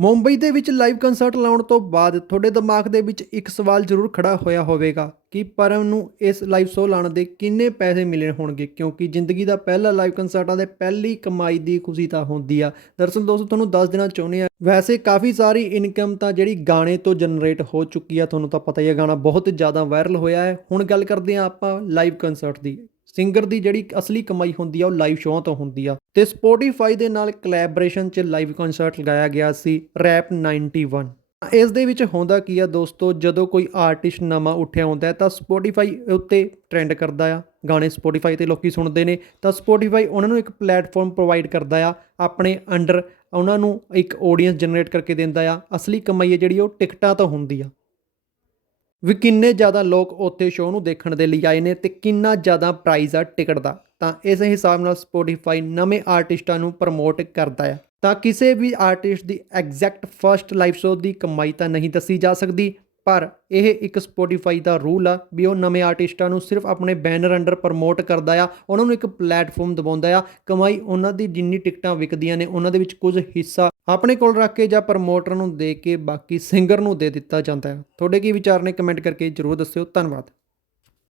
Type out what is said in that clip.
ਮੁੰਬਈ ਦੇ ਵਿੱਚ live concert ਲਾਉਣ ਤੋਂ ਬਾਅਦ ਤੁਹਾਡੇ ਦਿਮਾਗ ਦੇ ਵਿੱਚ ਇੱਕ ਸਵਾਲ ਜ਼ਰੂਰ ਖੜਾ ਹੋਇਆ ਹੋਵੇਗਾ ਕਿ ਪਰਮ ਨੂੰ ਇਸ ਲਾਈਵ ਸ਼ੋਅ ਲਾਉਣ ਦੇ ਕਿੰਨੇ ਪੈਸੇ ਮਿਲੇ ਹੋਣਗੇ? ਕਿਉਂਕਿ ਜ਼ਿੰਦਗੀ ਦਾ ਪਹਿਲਾ ਲਾਈਵ ਕਨਸਰਟਾਂ ਦੇ ਪਹਿਲੀ ਕਮਾਈ ਦੀ ਖੁਸ਼ੀ ਤਾਂ ਹੁੰਦੀ ਆ। ਦਰਅਸਲ ਦੋਸਤੋ, ਤੁਹਾਨੂੰ ਦੱਸ ਦੇਣਾ ਚਾਹੁੰਦੇ ਆ, ਵੈਸੇ ਕਾਫੀ ਸਾਰੀ ਇਨਕਮ ਤਾਂ ਜਿਹੜੀ ਗਾਣੇ ਤੋਂ ਜਨਰੇਟ ਹੋ ਚੁੱਕੀ ਆ, ਤੁਹਾਨੂੰ ਤਾਂ ਪਤਾ ਹੀ ਹੈ ਗਾਣਾ ਬਹੁਤ ਜ਼ਿਆਦਾ ਵਾਇਰਲ ਹੋਇਆ ਹੈ। ਹੁਣ ਗੱਲ ਕਰਦੇ ਆ ਆਪਾਂ ਲਾਈਵ ਕਨਸਰਟ ਦੀ। ਸਿੰਗਰ ਦੀ ਜਿਹੜੀ ਅਸਲੀ ਕਮਾਈ ਹੁੰਦੀ ਆ, ਉਹ ਲਾਈਵ ਸ਼ੋਅ ਤੋਂ ਹੁੰਦੀ ਆ। ਤੇ Spotify ਦੇ ਨਾਲ ਕੋਲੈਬੋਰੇਸ਼ਨ 'ਚ ਲਾਈਵ ਕਨਸਰਟ ਲਗਾਇਆ ਗਿਆ ਸੀ ਰੈਪ 91 ਇਸ ਦੇ ਵਿੱਚ ਹੁੰਦਾ ਕੀ ਆ ਦੋਸਤੋ, ਜਦੋਂ ਕੋਈ ਆਰਟਿਸਟ ਨਵਾਂ ਉੱਠਿਆ ਹੁੰਦਾ ਹੈ, ਤਾਂ Spotify ਉੱਤੇ ਟ੍ਰੈਂਡ ਕਰਦਾ ਆ। ਗਾਣੇ Spotify ਤੇ ਲੋਕੀ ਸੁਣਦੇ ਨੇ, ਤਾਂ Spotify ਉਹਨਾਂ ਨੂੰ ਇੱਕ ਪਲੇਟਫਾਰਮ ਪ੍ਰੋਵਾਈਡ ਕਰਦਾ ਆ, ਆਪਣੇ ਅੰਡਰ ਉਹਨਾਂ ਨੂੰ ਇੱਕ ਆਡੀਅנס ਜਨਰੇਟ ਕਰਕੇ ਦਿੰਦਾ ਆ। ਅਸਲੀ ਕਮਾਈ ਹੈ ਜਿਹੜੀ, ਉਹ ਟਿਕਟਾਂ ਤੋਂ ਹੁੰਦੀ ਆ। ਵੀ ਕਿੰਨੇ ਜ਼ਿਆਦਾ ਲੋਕ ਉੱਥੇ ਸ਼ੋਅ ਨੂੰ ਦੇਖਣ ਦੇ ਲਈ ਆਏ ਨੇ ਤੇ ਕਿੰਨਾ ਜ਼ਿਆਦਾ ਪ੍ਰਾਈਜ਼ ਆ ਟਿਕਟ ਦਾ। ਤਾਂ ਇਸ ਹਿਸਾਬ ਨਾਲ ਸਪੋਟੀਫਾਈ ਨਵੇਂ ਆਰਟਿਸਟਾਂ ਨੂੰ ਪ੍ਰਮੋਟ ਕਰਦਾ ਆ। ਤਾਂ ਕਿਸੇ ਵੀ ਆਰਟਿਸਟ ਦੀ ਐਗਜ਼ੈਕਟ ਫਰਸਟ ਲਾਈਵ ਸ਼ੋਅ ਦੀ ਕਮਾਈ ਤਾਂ ਨਹੀਂ ਦੱਸੀ ਜਾ ਸਕਦੀ, ਪਰ ਇਹ ਇੱਕ ਸਪੋਟੀਫਾਈ ਦਾ ਰੂਲ ਆ ਵੀ ਉਹ ਨਵੇਂ ਆਰਟਿਸਟਾਂ ਨੂੰ ਸਿਰਫ ਆਪਣੇ ਬੈਨਰ ਅੰਡਰ ਪ੍ਰਮੋਟ ਕਰਦਾ ਆ, ਉਹਨਾਂ ਨੂੰ ਇੱਕ ਪਲੇਟਫਾਰਮ ਦਿਵਾਉਂਦਾ ਆ। ਕਮਾਈ ਉਹਨਾਂ ਦੀ ਜਿੰਨੀ ਟਿਕਟਾਂ ਵਿਕਦੀਆਂ ਨੇ, ਉਹਨਾਂ ਦੇ ਵਿੱਚ ਕੁਝ ਹਿੱਸਾ ਆਪਣੇ ਕੋਲ ਰੱਖ ਕੇ ਜਾਂ ਪ੍ਰਮੋਟਰ ਨੂੰ ਦੇ ਕੇ ਬਾਕੀ ਸਿੰਗਰ ਨੂੰ ਦੇ ਦਿੱਤਾ ਜਾਂਦਾ ਹੈ। ਤੁਹਾਡੇ ਕੀ ਵਿਚਾਰ ਨੇ ਕਮੈਂਟ ਕਰਕੇ ਜਰੂਰ ਦੱਸਿਓ। ਧੰਨਵਾਦ।